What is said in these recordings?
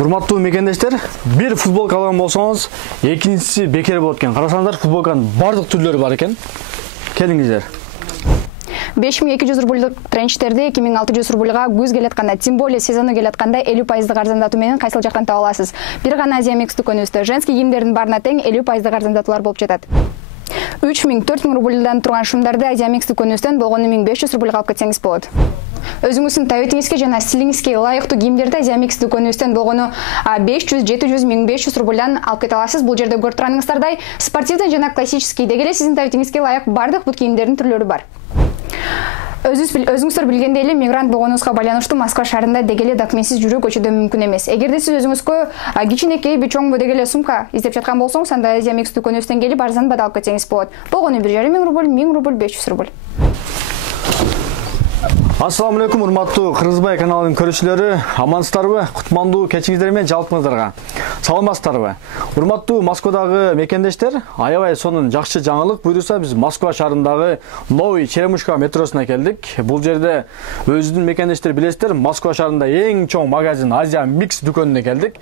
Урматтуу мекендештер, бир футболка алган болсоңуз, экинчиси бекер болот экен. Карасаңдар, футболканын бардык түрлөрү бар экен. Келиңиздер. 5200 рубльдык тренчтерди 2600 рубльга күз келатканда, тем более сезону келатканда 50% арзандатуу менен кайсыл жактан таба аласыз. Бир гана Азия Микс дүкөнүбүздө женский кийимдердин баарына тең 50% арзандатуулар болуп жатат. 3000-4000 рубльдан турган шумдарды Азия Микс дүкөнүбүздөн болгону 1500 рубльга алып кетсеңиз болот. Өзүңүздүн табитиңизге жана стилиңизге ылайыктуу кийимдерди Азия Микс дүкөнүбүздөн болгону 500, 700, 1500 рубльдан алып кете аласыз. Бул жерде көрүп турганыңыздардай спортивный жана классический дегеле сиздин табитиңизге ылайык бардык бут кийимдердин түрлөрү бар. Өзүңүздөр билгендей эле мигрант болгонуңузга байланыштуу Москва шаарында дегеле документсиз жүрүү көчөдө мүмкүн эмес. Эгерде сиз өзүңүзгө кичинекейби чоңбу дегеле сумка издеп жаткан болсоңуз, анда Азия Микс дүкөнүбүздөн келип арзан баада алып кетсеңиз болот. Болгону 1500 рубль, 1000 рубль, 500 рубль. Ассаламу алейкум, урматтуу Кыргызбай каналынын көрүүчүлөрү, амансыздарбы? Кутмандуу кечиңиздер менен жалпыңыздарга. Саламатсыздарбы? Урматтуу Москвадагы мекендештер, аябай сонун жакшы жаңылык буйруса, биз Москва шаарындагы Новый Черемушка метросуна келдик. Бул жерде өзүдүн мекендештер билесиздер, Москва шаарында эң чоң магазин Азия Микс дүкөнүнө келдик.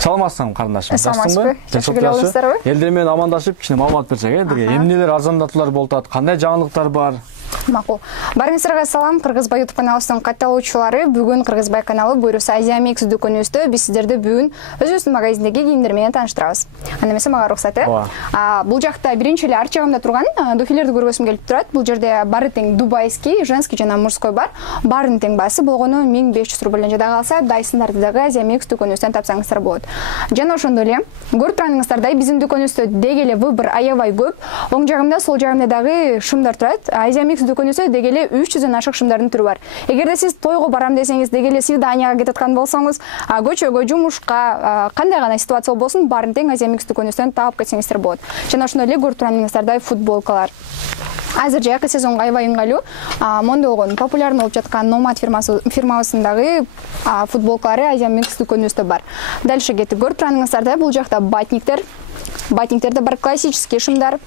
Саламатсызбы кардашым? Саламатсызбы? Элдер менен амандашып, кичине маалымат берсек, эмнелер арзандатуулар болуп атат, кандай жаңылыктар бар? Макул. Барыңыздарга салам, Кыргызбай YouTube каналыбыздын катталуучулары. Бүгүн Кыргызбай каналы буйруса Азия Микс дүкөнүбүздө биз сиздерди бүгүн өзүбүздүн магазиндеги кийимдер менен тааныштырабыз. Анда эмесе мага уруксат, Бул жакта биринчи эле арт жагымда турган дуфилерди көргөсүм келип турат. Бул жерде баары тең дубайский, женский жана мужской бар. Баарынын тең баасы болгону 1500 рубльдан жада калса, Дайсондарды дагы Азия Микс дүкөнүбүздөн тапсаңыздар болот. Жана ошондой эле көрүп турганыңыздардай биздин дүкөнүбүздө дегеле выбор аябай көп. Оң жагымда, сол жагымда дагы шумдар турат. Азия Микс дүкөнүбүздө дегеле 300дөн ашык шумдардын түрү бар. Эгерде сиз тойго барам десеңиз, дегеле свиданияга кетип аткан болсоңуз, көчөгө, жумушка, кандай гана ситуация болбосун, баарын тең Азия Микс дүкөнүбүздөн таап кетсеңиздер болот. Жана ошондой эле көрүп турганыңыздардай футболкалар. Азыр жакшы сезонго аябай ыңгайлуу. Мондой болгон популярный болуп жаткан Nomad фирмасындагы футболкалары Азия Микс дүкөнүбүздө бар. Дальше кетип көрүп турганыңыздардай бул жакта батниктер. Батнингтерде бар классический шумдар.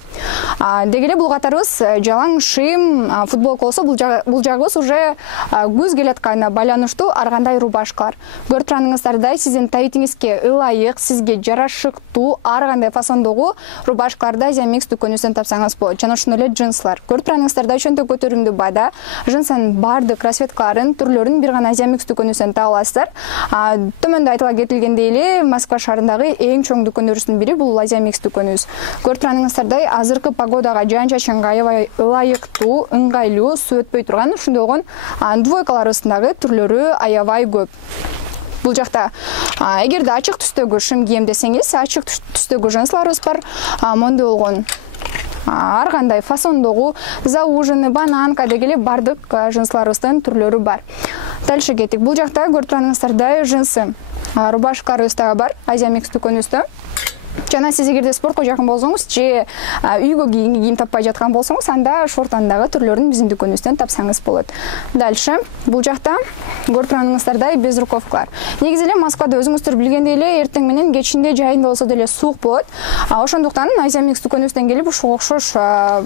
Дегеле бул катарыбыз жалаң шим футболка болсо, бул жагыбыз уже күз келатканына байланыштуу ар кандай рубашкалар. Көрүп турганыңыздардай сиздин табитиңизге ылайык, сизге жарашыктуу ар кандай фасондогу рубашкаларды Азия Микс дүкөнүбүздөн тапсаңыз болот. Жана ошондой эле джинслар. Көрүп турганыңыздардай ошентип көтөрүмдүү баада джинсанын бардык расцветкаларын, түрлөрүн бир гана Азия Микс дүкөнүбүздөн таба аласыздар. Төмөндө айтыла кетилгендей эле Москва шаарындагы эң чоң дүкөндөрүбүздүн бири бул Азия Микс дүкөнүбүз. Көрүп турганыңыздардай азыркы погодага, жаан-чачынга аябай ылайыктуу, ыңгайлуу, суу өтпөй турган ушундай болгон двойкаларыбыздын дагы түрлөрү аябай көп. Бул жакта эгерде ачык түстөгү шим кийем десеңиз, ачык түстөгү джинсларыбыз бар. Мондой болгон ар кандай фасондогу заужены, бананка дегеле бардык джинсларыбыздын түрлөрү бар. Дальше кеттик. Бул жакта көрүп турганыңыздардай джинсы рубашкаларыбыз дагы бар Азия Микс дүкөнүбүздө. Жана сиз эгерде спортко жакын болсоңуз, же үйгө кийим таппай жаткан болсоңуз, анда шортанын дагы түрлөрүн биздин дүкөнүбүздөн тапсаңыз болот. Дальше бул жакта көрүп турганыңыздардай безруковкалар. Негизи эле Москвада өзүңүздөр билгендей эле эртең менен кечинде жайында болсо деле суук болот. Ошондуктан Азия Микс дүкөнүбүздөн келип ушуга окшош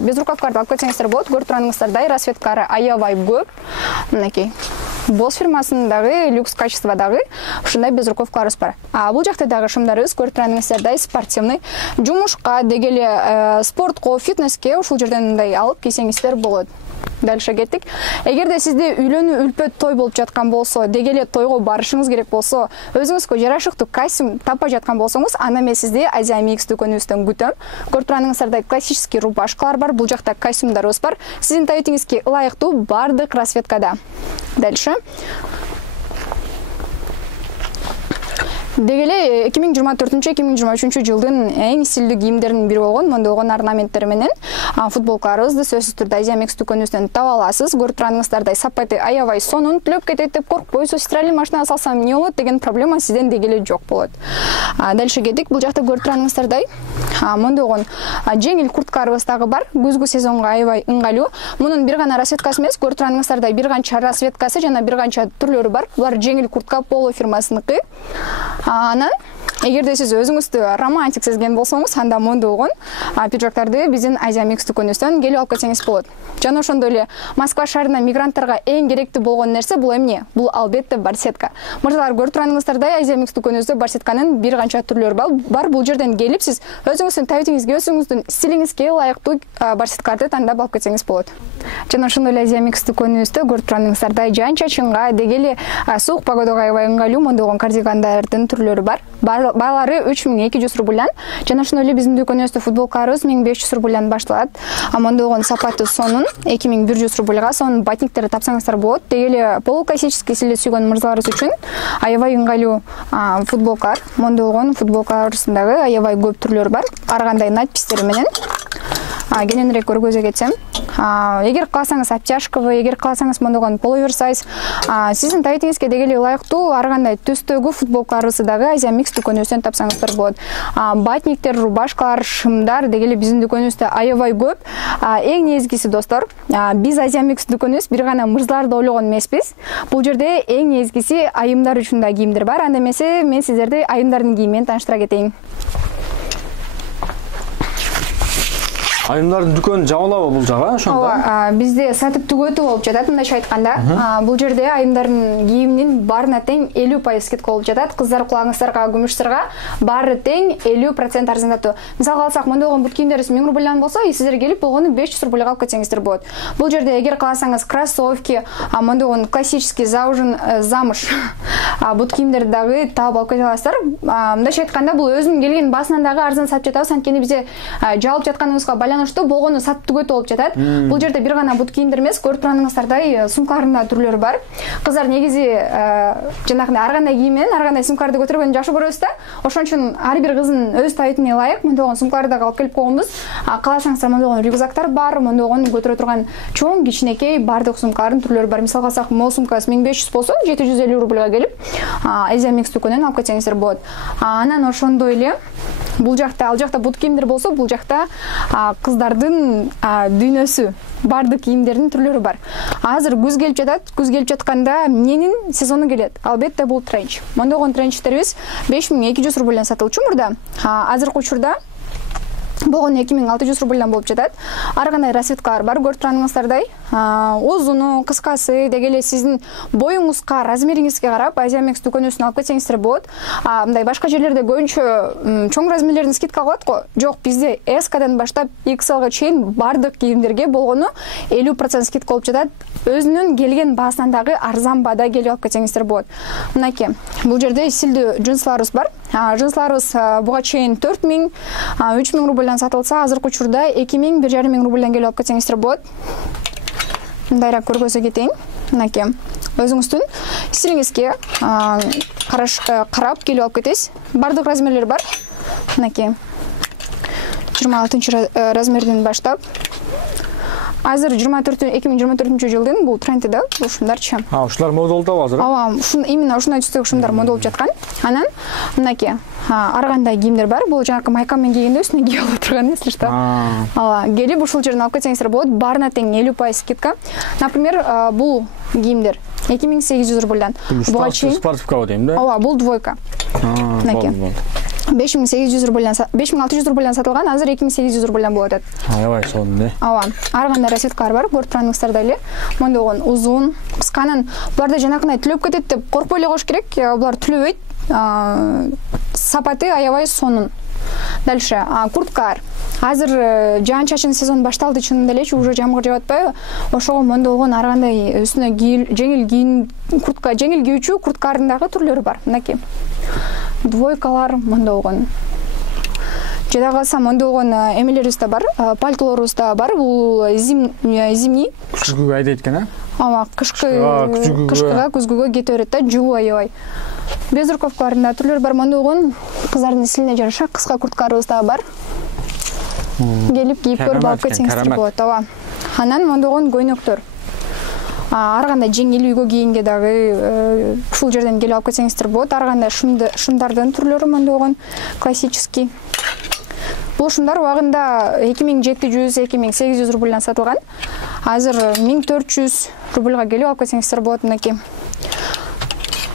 безруковкаларды алып кетсеңиздер болот. Көрүп турганыңыздардай расцветкалары аябай көп. Мынакей. Босс фирмасынын дагы люкс качестводагы ушундай безруковкаларыбыз бар. Бул жакта дагы шумдарыбыз көрүп турганыңыздардай спортивный, жумушка дегеле спортко, фитнеске ушул жерден мындай алып кийсеңиздер болот. Дальше кеттик. Эгерде сизде үйлөнүү үлпөт той болуп жаткан болсо, дегеле тойго барышыңыз керек болсо, өзүңүзгө жарашыктуу костюм таппай жаткан болсоңуз, анда мен сизди Азия Микс дүкөнүбүздөн күтөм. Көрүп турганыңыздардай классический рубашкалар бар, бул жакта костюмдарыбыз бар. Сиздин табитиңизге ылайыктуу бардык расцветкада. Дальше дегеле 2024-2023 жылдын эң стилдүү кийимдеринин бири болгон мондой болгон орнаменттер менен футболкаларыбызды сөзсүз түрдө Азия Микс дүкөнүбүздөн таба аласыз. Көрүп турганыңыздардай сапаты аябай сонун, түлөп кетет деп коркпойсуз, стиральный машинага салсам эмне болот деген проблема сизден дегеле жок болот. Дальше кеттик. Бул жакта көрүп турганыңыздардай мондой болгон жеңил курткаларыбыз дагы бар. Күзгү сезонго аябай ыңгайлуу. Мунун бир гана расцветкасы эмес, көрүп турганыңыздардай бир канча расцветкасы жана бир канча түрлөрү бар. Булар жеңил куртка, Polo фирмасыныкы. Анан эгерде сиз өзүңүздү романтик сезген болсоңуз, анда мондой болгон пиджактарды биздин Азия Микс дүкөнүбүздөн келип алып кетсеңиз болот. Жана ошондой эле Москва шаарына мигранттарга эң керектүү болгон нерсе бул эмне? Бул албетте барсетка. Мырзалар, көрүп турганыңыздардай Азия Микс дүкөнүбүздө барсетканын бир канча түрлөрү бар. Бул жерден келип сиз өзүңүздүн табитиңизге, өзүңүздүн стилиңизге ылайыктуу барсеткаларды тандап алып кетсеңиз болот. Жана ошондой эле Азия Микс дүкөнүбүздө көрүп турганыңыздардай жан-чачынга, деги эле суук погодага аябай ыңгайлуу мондогон кардигандардын түрлөрү бар. Баалары 3200 рубльдан. Жана ошондой эле биздин дүкөнүбүздө футболкаларыбыз 1500 рубльдан башталат. Мондогон сапаты сонун 2100 рубльга, сонун батниктерди тапсаңыздар болот. Деги эле полуклассический стилде сүйгөн мырзаларыбыз үчүн аябай ыңгайлуу футболкалар. Мондогон футболкалар арасындагы аябай көп түрлөрү бар. Ар кандай надпистери менен. Кененирээк көргөзө кетсем, эгер кааласаңыз обтяжковый, эгер кааласаңыз мондогон полуверсайз, сиздин табитиңизге деги эле ылайыктуу ар кандай түстөгү футболкаларыбызды дагы Азия Микс дүкөнүбүздөн тапсаңыздар болот. Батниктер, рубашкалар, шымдар деги эле биздин дүкөнүбүздө аябай көп. Эң негизгиси достор, биз Азия Микс дүкөнүбүз бир гана мырзаларды ойлогон эмеспиз. Бул жерде эң негизгиси айымдар үчүн да кийимдер бар. Анда эмесе мен сиздерди айымдардын кийими менен тааныштыра кетейин. Айымдардын дүкөнү жабылабы бул жага ошондо? Ооба, бизде сатып түгөтүү болуп жатат, мындайча айтканда. Бул жерде айымдардын кийиминин баарына тең 50% скидка болуп жатат. Кыздар кулагыңыздарга, күмүш сырга баары тең 50% арзандатуу. Мисалга алсак, мондогон бут кийимдерибиз 1000 рубльдан болсо, сиздер келип болгону 500 рубльга алып кетсеңиздер болот. Бул жерде эгер кааласаңыз кроссовки, мондогон классический замуж бут кийимдерди дагы таап алып кете аласыздар. Мындайча айтканда, бул өзүнүн келген басынан дагы арзан сатып жатабыз, анткени бизде жалып жатканыбызга болгону сатып түгөтүү болуп жатат. Бул жерде бир гана бут кийимдер эмес, көрүп турганыңыздардай сумкалардын да түрлөрү бар. Кыздар негизи жанагындай ар кандай кийим менен ар кандай сумкаларды көтөргөнү жакшы көрөбүз да. Ошон үчүн ар бир кыздын өз табитине ылайык мондогон сумкаларды дагы алып келип койгонбуз. Кааласаңыздар мондогон рюкзактар бар, мондогон көтөрө турган чоң, кичинекей бардык сумкалардын түрлөрү бар. Мисалга алсак, мол сумкасы 1500 болсо, 750 рубльга келип Азия Микс дүкөнүнөн алып кетсеңиздер болот. Анан ошондой эле бул жакта, ал жакта бут кийимдер болсо, бул жакта кыздардын дүйнөсү, бардык кийимдердин түрлөрү бар. Азыр күз келип жатат. Күз келип жатканда эмненин сезону келет? Албетте бул тренч. Мондогон тренчтерибиз 5200 рубльдан сатылчу мурда. Азыркы учурда болгону 2600 рубльдан болуп жатат. Ар кандай расцветкалар бар, көрүп турганыңыздардай. Узуну, кыскасы, деги эле сиздин боюңузга, размериңизге карап Азия Микс дүкөнүбүздөн алып кетсеңиздер болот. Мындай башка жерлерде көбүнчө чоң размерлердин скидка кылат го. Жок, бизде S-дан баштап XL-га чейин бардык кийимдерге болгону 50% скидка болуп жатат. Өзүнүн келген баасынан дагы арзан баада келип алып кетсеңиздер болот. Мынакей, бул жерде стилдүү джинсларыбыз бар. Джинсларыбыз буга чейин 4000, 3000 рубльдан сатылса, азыркы учурда 2000-1500 рубльдан келип алып кетсеңиздер болот. Мындайраак көргөзө кетейин. Мынакей, өзүңүздүн стилиңизге карап келип алып кетесиз. Бардык размерлер бар. Мынакей, 26 размерден баштап азыр 2024 жылдын бул тренди да, ушундарчы. Ушулар мода болуп атабы азыр? Ооба, именно ушундай түстөгү шумдар мода болуп жаткан. Анан мынакей, ар кандай кийимдер бар. Бул жанакы майка менен кийгенде үстүнө кийип алып турган, если что. Келип ушул жерден алып кетсеңиздер болот. Баарына тең 50% скидка. Например, бул кийимдер 2800 рубльдан. Буга чейин спортивка дейм да? Ооба, бул двойка. Мынакей. 5600 рубльдан, 5600 рубльдан сатылган, азыр 2800 рубльдан болуп атат. Аябай сонун да. Ооба, ар кандай расцветкалар бар, көрүп турганыңыздардай эле. Мондогон узун, кысканын буларды жанакындай түлөп кетет деп коркпой эле коюш керек. Булар түлөбөйт. Сапаты аябай сонун. Дальше, курткалар. Азыр жаан-чачын сезон башталды, чынында элечи, уже жамгыр жаап атпайбы? Ошого мондогон ар кандай үстүнө жеңил кийүүчү курткалардын дагы түрлөрү бар. Мынакей. Двойкалар мондогон. Жада калса мондогон эмелерибиз да бар, пальтолорубуз да бар. Бул зимний. Кышкыга айдайт экен, а? Ооба, кышкыга, күзгүгө кете берет да, жуу аябай. Безруковкалардын да түрлөрү бар. Мондогон кыздардын стилине жараша кыска курткаларыбыз да бар. Келип кийип көрүп алып кетсеңиздер болот. Ооба. Анан мондогон көйнөктөр. Ар кандай жеңил үйгө кийинге дагы ушул жерден келип алып кетсеңиздер болот. Ар кандай шымдардын түрлөрү мондогон классический. Бул шумдар убагында 2700-2800 рубльдан сатылган. Азыр 1400 рубльга келип алып кетсеңиздер болот. Мынакей.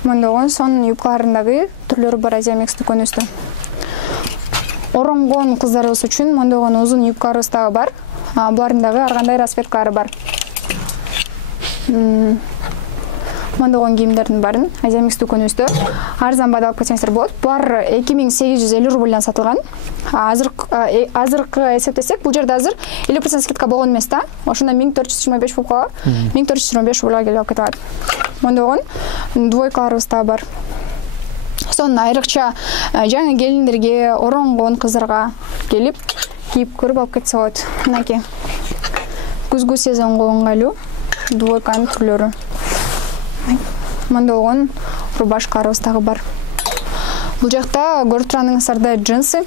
Мондогон сонун юбкалардын дагы түрлөрү бар Азия Микс дүкөнүбүздө. оронгон кыздарыбыз үчүн мондогон узун юбкаларыбыз дагы бар. Булардын дагы ар кандай расцветкалары бар. Мондогон кийимдердин баарын Азия Микс дүкөнүбүздө арзан баада алып кетсеңиздер болот. Булар 2850 рубльдан сатылган. Азыркы эсептесек, бул жерде азыр 50% скидка болгон эмес да. Ошондо 1425 болуп калат. 1425 рубльга келип алып кете алат. Мондогон двойкаларыбыз да бар. Сонун айрыкча жаңы келиндерге, оронгон кыздарга келип кийип көрүп алып кетсе болот. Мынакей. Күзгү сезонго ыңгайлуу двойканын түрлөрү. Мондогон рубашкаларыбыз дагы бар. Бул жакта көрүп турганыңыздарда джинсы.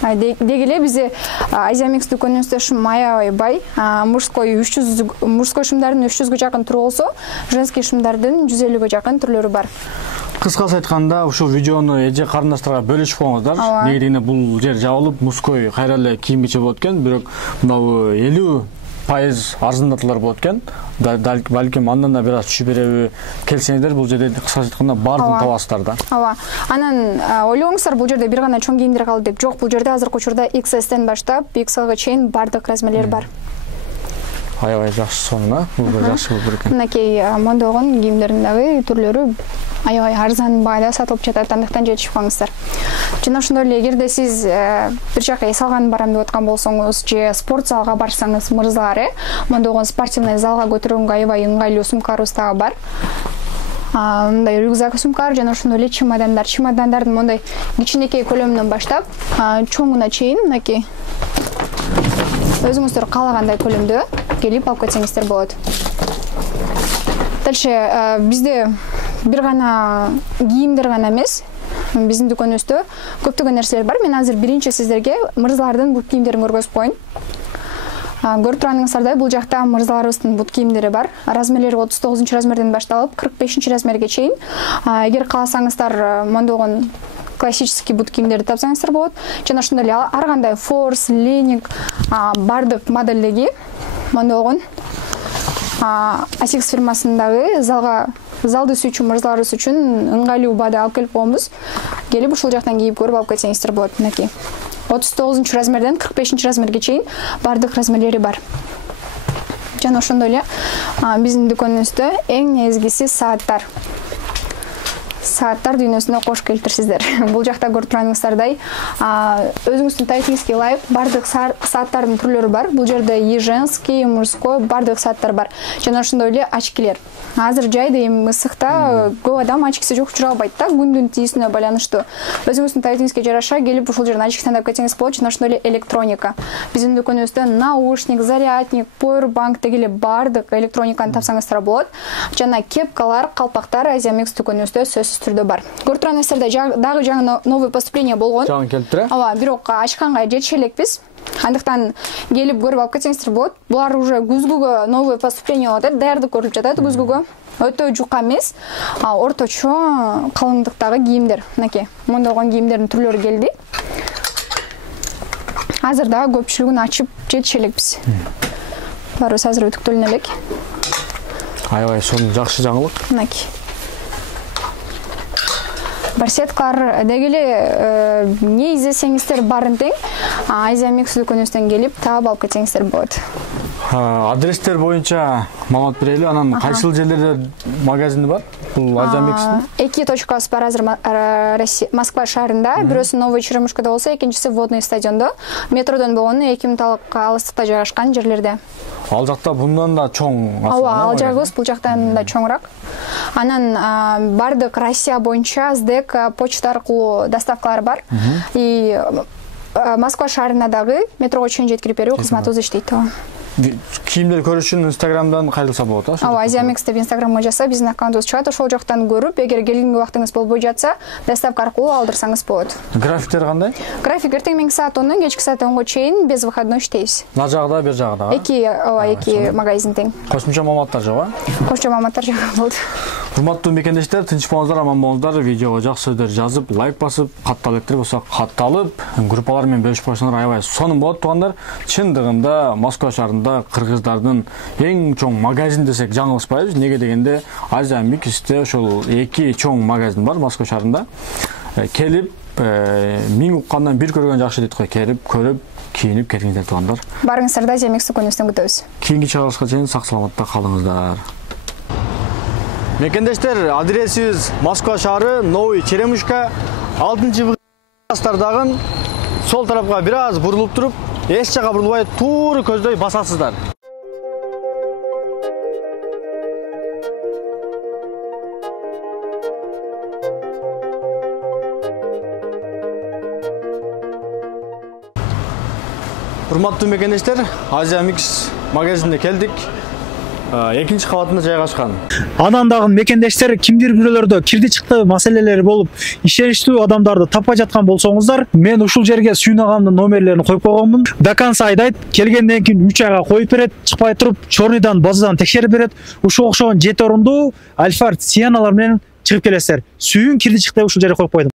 Деги эле бизде Азия Микс дүкөнүбүздө шум аябай бай. Мужской шумдардын 300гө жакын түрү болсо, женский шумдардын 150гө жакын түрлөрү бар. Кыскасы айтканда, ушул видеону эже карындаштарга бөлүшүп коюңуздар. Неге дегенде бул жер жабылып, мужской кайра эле кийим кече болот экен, бирок мынабу 50% арзандатуулар болот экен. Балким андан да бир аз түшүп береби келсеңиздер, бул жерде кыскасы айтканда баардыгын табасыздар да. Ооба. Анан ойлоңуздар, бул жерде бир гана чоң кийимдер калды деп. Жок, бул жерде азыркы учурда XS-тен баштап XL-га чейин баардык размерлер бар. Аябай жакшы сонун, бул жакшы болуп экен. Мынакей мондогон кийимдердин дагы түрлөрү аябай арзан баада сатылып жатат, андыктан жетишип калыңыздар. Жана ошондой эле эгерде сиз бир жака эс алган барам деп аткан болсоңуз, же спорт залга барсаңыз, мырзалар, мондогон спортивный залга көтөргөнгө аябай ыңгайлуу сумкаларыбыз дагы бар. Мындай рюкзак сумкалар жана ошондой эле чемодандардын мондай кичинекей көлөмүнөн баштап, чоңуна чейин мынакей өзүңүздөр каалагандай көлөмдө келип алып кетсеңиздер болот. Дальше бизде бир гана кийимдер гана эмес, биздин дүкөнүбүздө көптөгөн нерселер бар. Мен азыр биринчи сиздерге мырзалардын бут кийимдерин көргөзүп коеюн. Көрүп турганыңыздардай, бул жакта мырзаларыбыздын бут кийимдери бар. Размерлери 39-размерден башталып 45-размерге чейин. Эгер кааласаңыздар, мондогон классический бут кийимдерди тапсаңыздар болот. Жана ошондой эле ар кандай Force, Lening бардык модельдеги мондогон Asics фирмасындагы залды сүйчү мырзаларыбыз үчүн ыңгайлуу баада алып келип койбуз. Келип ушул жактан кийип көрүп алып кетсеңиздер болот. Мынакей 39-размерден 45-размерге чейин бардык размерлери бар. Жана ошондой эле биздин дүкөнүбүздө эң негизгиси сааттар дүйнөсүнө кош келтирсиздер. Бул жакта көрүп турганыңыздардай, өзүңүздүн тайтиңизге ылайык бардык сааттардын түрлөрү бар. Бул жерде и женский, и мужской бардык сааттар бар. Жана ошондой эле очкилер. Азыр жайда эми ысыкта көп адам очкиси жок жүрө албайт да, күндүн тийүүсүнө байланыштуу. Өзүңүздүн тайтиңизге жараша келип ушул жерден очки тандап кетсеңиз болот. Жана ошондой эле электроника. Биздин дүкөнүбүздө наушник, зарядник, powerbank деги эле бардык электрониканы тапсаңыздар болот. Жана кепкалар, калпактар Азия Микс дүкөнүбүздө сөзсүз түрдө бар. Көрүп турганыңыздарда дагы жаңы новый поступление болгон. Жаңы келип тура. Ооба, бирок ачканга жетише элекпиз. Андыктан келип көрүп алып кетсеңиздер болот. Булар уже күзгүгө новый поступление болуп атат, даярдык көрүлүп жатат күзгүгө. Өтө жука эмес, орточо калыңдыктагы кийимдер. Мынакей, мондогон кийимдердин түрлөрү келди. Азыр дагы көпчүлүгүн ачып жетише элекпиз. Буларыбыз азыр үтүктөлүнө элек. Аябай сонун жакшы жаңылык. Мынакей. Барсеткалар деги эле не издесеңиздер барын тең Азия Микс дүкөнүбүздөн келип таап алып кетсеңиздер болот. Адрестер боюнча маалымат берели, анан кайсыл жерлерде магазини бар? Бул Азия Микстин? 2 точкасы бар азыр Москва шаарында, бирөөсү Новый Черемушкада болсо, экинчиси Водный стадиондо. Метродон болгону 2 минутталык алыстыкта жайгашкан жерлерде. Ал жакта bundan да чоң. Ооба, ал жагыбыз бул жактан да чоңураак. Анан бардык Россия боюнча СДЭК почта аркылуу доставкалар бар. И Москва шаарына дагы метрого чейин жеткирип берүү кызматыбыз иштейт. Кийимдер көрүш үчүн Инстаграмдан кайрылса болот, а? Ооба, Азия Микс деп Инстаграмга жазса, биздин аккаунтубуз чыгат, ошол жактан көрүп, эгер келгенге убактыңыз болбой жатса, доставка аркылуу алдырсаңыз болот. Графиктер кандай? График эртең менги саат 10-дон кечки саат 10го чейин без выходной иштейбиз. На жагда, бер жагда. Эки магазин тең. Кошумча маалыматтар жок, а? Кошумча маалыматтар жок болду. Урматтуу мекендештер, тынч болуңуздар, аман болуңуздар. Видеого жакшы сөздөр жазып, лайк басып, каттап электер болсо катталып, группалар менен бөлүшүп койсоңор аябай сонун болот туугандар. Чындыгында Москва шаарында кыргыздардын эң чоң магазин десек жаңылышпайбыз. Неге дегенде Азия Миксте ошол 2 чоң магазин бар Москва шаарында. Келип Миң уккандан бир көргөн жакшы дейт го. Келип, көрүп, кийинип кетиңиздер туугандар. Барыңыздар да Азия Микс дүкөнүбүздөн күтөбүз. Кийинки чыгарылышка чейин сак саламатта калыңыздар. Мекендештер, адресибиз Москва шаары, Новый Черемушка, 6-астардагы сол тарапка бир аз бурулуп туруп, эч жака бурулбай туура көздөй басасыздар. Урматтуу мекендештер, Азия Микс магазинine келдик. Экинчи кабатында жайгашкан. Анан дагы мекендештер кимдир бирөөлөрдө кирди чыкты маселелери болуп, ишеничтүү адамдарды таппай жаткан болсоңуздар, мен ушул жерге Сүйүн агамдын номерлерин коюп койгонмун. До конца айдайт, келгенден кийин 3 айга коюп берет, чыкпай туруп, чорныйдан базадан текшерип берет. Ушул окшогон 7 орундуу Альфард Сиеналар менен чыгып келесиздер. Сүйүн кирди чыкты ушул жерге коюп койдум.